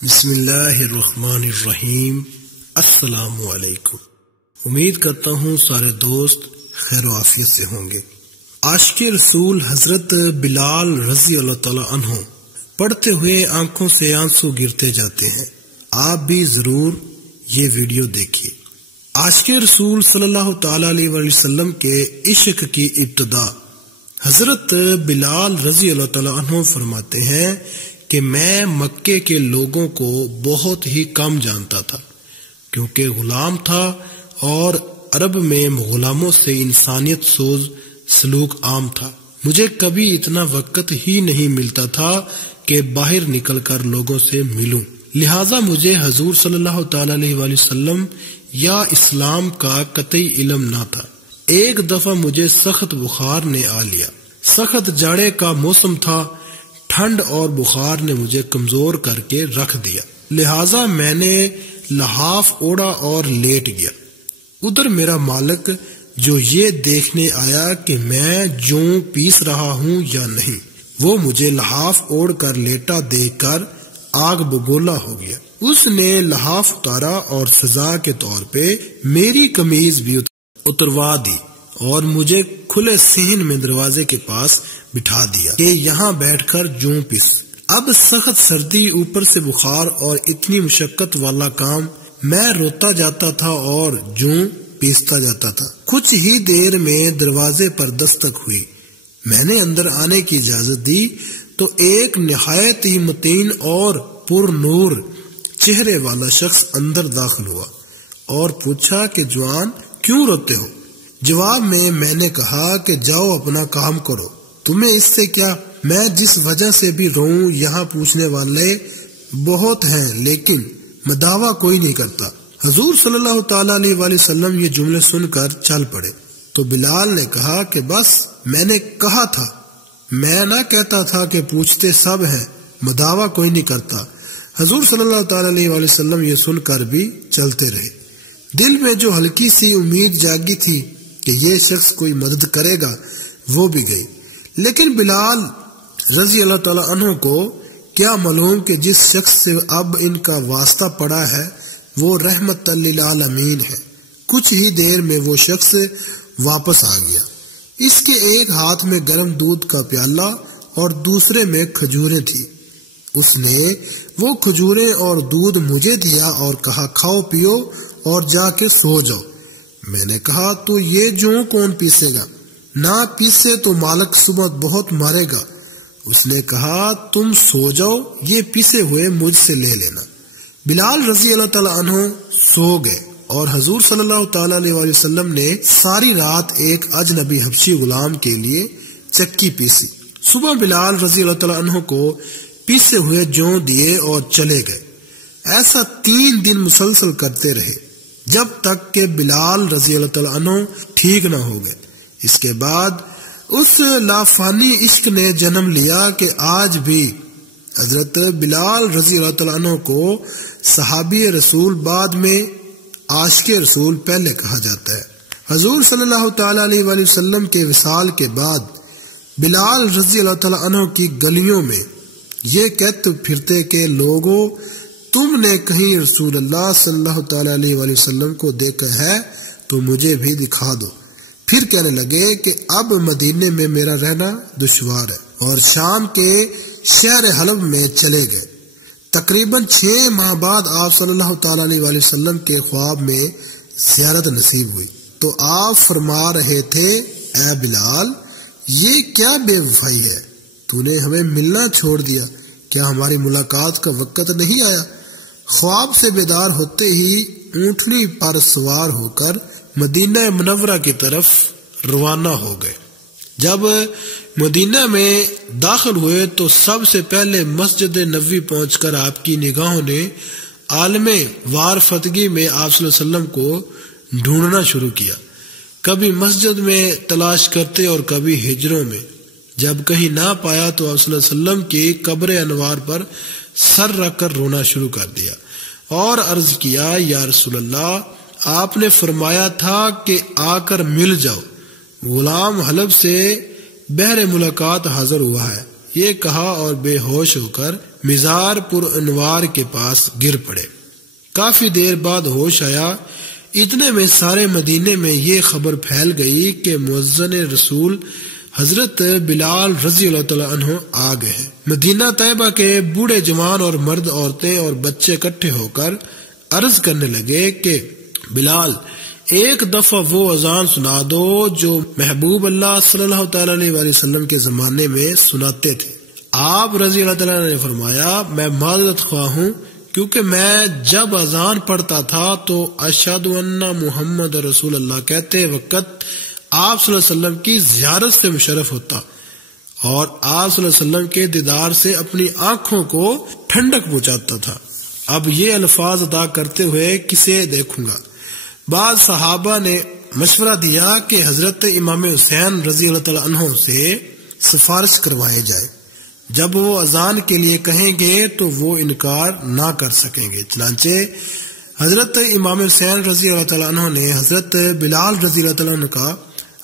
بسم اللہ الرحمن الرحیم۔ السلام علیکم۔ امید کرتا ہوں سارے دوست خیر و عافیت سے ہوں گے۔ عاشق رسول حضرت بلال رضی اللہ تعالی عنہ پڑھتے ہوئے آنکھوں سے آنسو گرتے جاتے ہیں۔ آپ بھی ضرور یہ ویڈیو دیکھیے۔ عاشق رسول صلی اللہ تعالی علیہ وسلم کے عشق کی ابتدا حضرت بلال رضی اللہ تعالی عنہ فرماتے ہیں کہ میں مکے کے لوگوں کو بہت ہی کم جانتا تھا، کیونکہ غلام تھا اور عرب میں غلاموں سے انسانیت سوز سلوک عام تھا۔ مجھے کبھی اتنا وقت ہی نہیں ملتا تھا کہ باہر نکل کر لوگوں سے ملوں، لہٰذا مجھے حضور صلی اللہ تعالی علیہ وسلم یا اسلام کا قطعی علم نہ تھا۔ ایک دفعہ مجھے سخت بخار نے آ لیا۔ سخت جاڑے کا موسم تھا، ٹھنڈ اور بخار نے مجھے کمزور کر کے رکھ دیا، لہٰذا میں نے لحاف اوڑا اور لیٹ گیا۔ ادھر میرا مالک جو یہ دیکھنے آیا کہ میں جوں پیس رہا ہوں یا نہیں، وہ مجھے لحاف اوڑ کر لیٹا دیکھ کر آگ بگولا ہو گیا۔ اس نے لحاف اتارا اور سزا کے طور پہ میری قمیض بھی اتروا دی اور مجھے کھلے صحن میں دروازے کے پاس بٹھا دیا کہ یہاں بیٹھ کر جوں پیس۔ اب سخت سردی، اوپر سے بخار اور اتنی مشقت والا کام، میں روتا جاتا تھا اور جوں پیستا جاتا تھا۔ کچھ ہی دیر میں دروازے پر دستک ہوئی۔ میں نے اندر آنے کی اجازت دی تو ایک نہایت ہی متین اور پر نور چہرے والا شخص اندر داخل ہوا اور پوچھا کہ جوان کیوں روتے ہو؟ جواب میں نے کہا کہ جاؤ اپنا کام کرو، تمہیں اس سے کیا؟ میں جس وجہ سے بھی روؤں یہاں پوچھنے والے بہت ہیں، لیکن مداوا کوئی نہیں کرتا۔ حضور صلی اللہ تعالی علیہ وسلم یہ جملے سن کر چل پڑے تو بلال نے کہا کہ بس میں نے کہا تھا، میں نہ کہتا تھا کہ پوچھتے سب ہیں، مداوا کوئی نہیں کرتا۔ حضور صلی اللہ تعالی علیہ وسلم یہ سن کر بھی چلتے رہے۔ دل میں جو ہلکی سی امید جاگی تھی کہ یہ شخص کوئی مدد کرے گا وہ بھی گئی، لیکن بلال رضی اللہ تعالی عنہ کو کیا معلوم کہ جس شخص سے اب ان کا واسطہ پڑا ہے وہ رحمت للعالمین ہے۔ کچھ ہی دیر میں وہ شخص واپس آ گیا۔ اس کے ایک ہاتھ میں گرم دودھ کا پیالہ اور دوسرے میں کھجوریں تھی۔ اس نے وہ کھجوریں اور دودھ مجھے دیا اور کہا کھاؤ پیو اور جا کے سو جاؤ۔ میں نے کہا تو یہ جوں کون پیسے گا؟ نہ پیسے تو مالک صبح بہت مارے گا۔ اس نے کہا تم سو جاؤ، یہ پیسے ہوئے مجھ سے لے لینا۔ بلال رضی اللہ تعالی عنہ سو گئے اور حضور صلی اللہ تعالی علیہ وسلم نے ساری رات ایک اجنبی حبشی غلام کے لیے چکی پیسی۔ صبح بلال رضی اللہ تعالی عنہ کو پیسے ہوئے جوں دیے اور چلے گئے۔ ایسا 3 دن مسلسل کرتے رہے جب تک کہ بلال رضی اللہ تعالی عنہ ٹھیک نہ ہو گئے۔ اس کے بعد اس لافانی عشق نے جنم لیا کہ آج بھی حضرت بلال رضی اللہ تعالی عنہ کو صحابی رسول، بعد میں عاشق رسول پہلے کہا جاتا ہے۔ حضور صلی اللہ تعالی علیہ وسلم کے وصال کے بعد بلال رضی اللہ تعالی عنہ کی گلیوں میں یہ کہتے پھرتے کہ لوگوں تم نے کہیں رسول اللہ صلی اللہ تعالی علیہ وسلم کو دیکھا ہے تو مجھے بھی دکھا دو۔ پھر کہنے لگے کہ اب مدینے میں میرا رہنا دشوار ہے، اور شام کے شہر حلب میں چلے گئے۔ تقریباً 6 ماہ بعد آپ صلی اللہ تعالی علیہ وسلم کے خواب میں زیارت نصیب ہوئی تو آپ فرما رہے تھے اے بلال یہ کیا بے وفائی ہے، تو نے ہمیں ملنا چھوڑ دیا، کیا ہماری ملاقات کا وقت نہیں آیا؟ خواب سے بیدار ہوتے ہی اونٹنی پر سوار ہو کر مدینہ منورہ کی طرف روانہ ہو گئے۔ جب مدینہ میں داخل ہوئے تو سب سے پہلے مسجد نبوی پہنچ کر آپ کی نگاہوں نے عالم وار فتگی میں آپ صلی اللہ علیہ وسلم کو ڈھونڈنا شروع کیا۔ کبھی مسجد میں تلاش کرتے اور کبھی ہجروں میں۔ جب کہیں نہ پایا تو آپ صلی اللہ علیہ وسلم کی قبر انوار پر سر رکھ کر رونا شروع کر دیا اور عرض کیا یا رسول اللہ آپ نے فرمایا تھا کہ آ کر مل جاؤ، غلام حلب سے بہر ملاقات حاضر ہوا ہے، یہ کہا اور بے ہوش ہو کر مزار پر انوار کے پاس گر پڑے۔ کافی دیر بعد ہوش آیا، اتنے میں سارے مدینے میں یہ خبر پھیل گئی کہ مؤذن رسول حضرت بلال رضی اللہ تعالیٰ عنہ آ گئے ہیں۔ مدینہ طیبہ کے بوڑھے جوان اور مرد، عورتیں اور بچے اکٹھے ہو کر عرض کرنے لگے کہ بلال ایک دفعہ وہ اذان سنا دو جو محبوب اللہ صلی اللہ تعالیٰ علیہ وآلہ وسلم کے زمانے میں سناتے تھے۔ آپ رضی اللہ تعالیٰ نے فرمایا میں معذرت خواہ ہوں، کیونکہ میں جب اذان پڑھتا تھا تو اشہد ان محمد رسول اللہ کہتے وقت آپ صلی اللہ علیہ وسلم کی زیارت سے مشرف ہوتا اور آپ صلی اللہ علیہ وسلم کے دیدار سے اپنی آنکھوں کو ٹھنڈک پہنچاتا تھا۔ اب یہ الفاظ ادا کرتے ہوئے کسے دیکھوں گا؟ بعض صحابہ نے مشورہ دیا کہ حضرت امام حسین رضی اللہ تعالیٰ عنہ سے سفارش کروائے جائے، جب وہ اذان کے لیے کہیں گے تو وہ انکار نہ کر سکیں گے۔ چنانچہ حضرت امام حسین رضی اللہ تعالیٰ عنہ نے حضرت بلال رضی اللہ تعالیٰ عنہ کا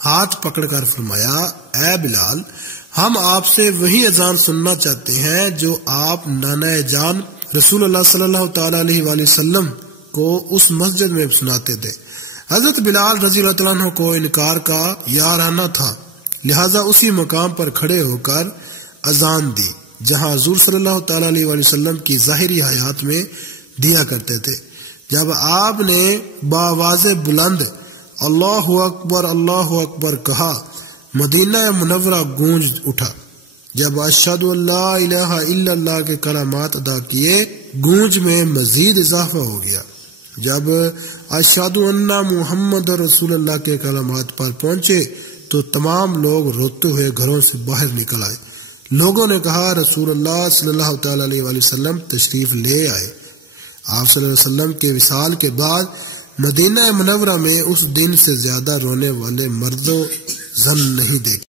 ہاتھ پکڑ کر فرمایا، اے بلال، ہم آپ سے وہی اذان سننا چاہتے ہیں جو آپ نانا جان رسول اللہ صلی اللہ تعالیٰ علیہ وآلہ وسلم کو اس مسجد میں سناتے تھے۔ حضرت بلال رضی اللہ تعالیٰ عنہ کو انکار کا یارانہ تھا، لہذا اسی مقام پر کھڑے ہو کر اذان دی جہاں حضور صلی اللہ تعالیٰ علیہ وآلہ وسلم کی ظاہری حیات میں دیا کرتے تھے۔ جب آپ نے بآواز بلند اللہ اکبر کہا، مدینہ منورہ گونج اٹھا۔ جب اشہد اللہ الہ الا اللہ کے کلمات ادا کیے، گونج میں مزید اضافہ ہو گیا۔ جب اشہد ان محمد رسول اللہ کے کلمات پر پہنچے تو تمام لوگ روتے ہوئے گھروں سے باہر نکل آئے۔ لوگوں نے کہا رسول اللہ صلی اللہ تعالیٰ علیہ وآلہ وسلم تشریف لے آئے۔ آپ صلی اللہ علیہ وسلم کے وصال کے بعد مدینہ منورہ میں اس دن سے زیادہ رونے والے مرد و زن نہیں دیکھے۔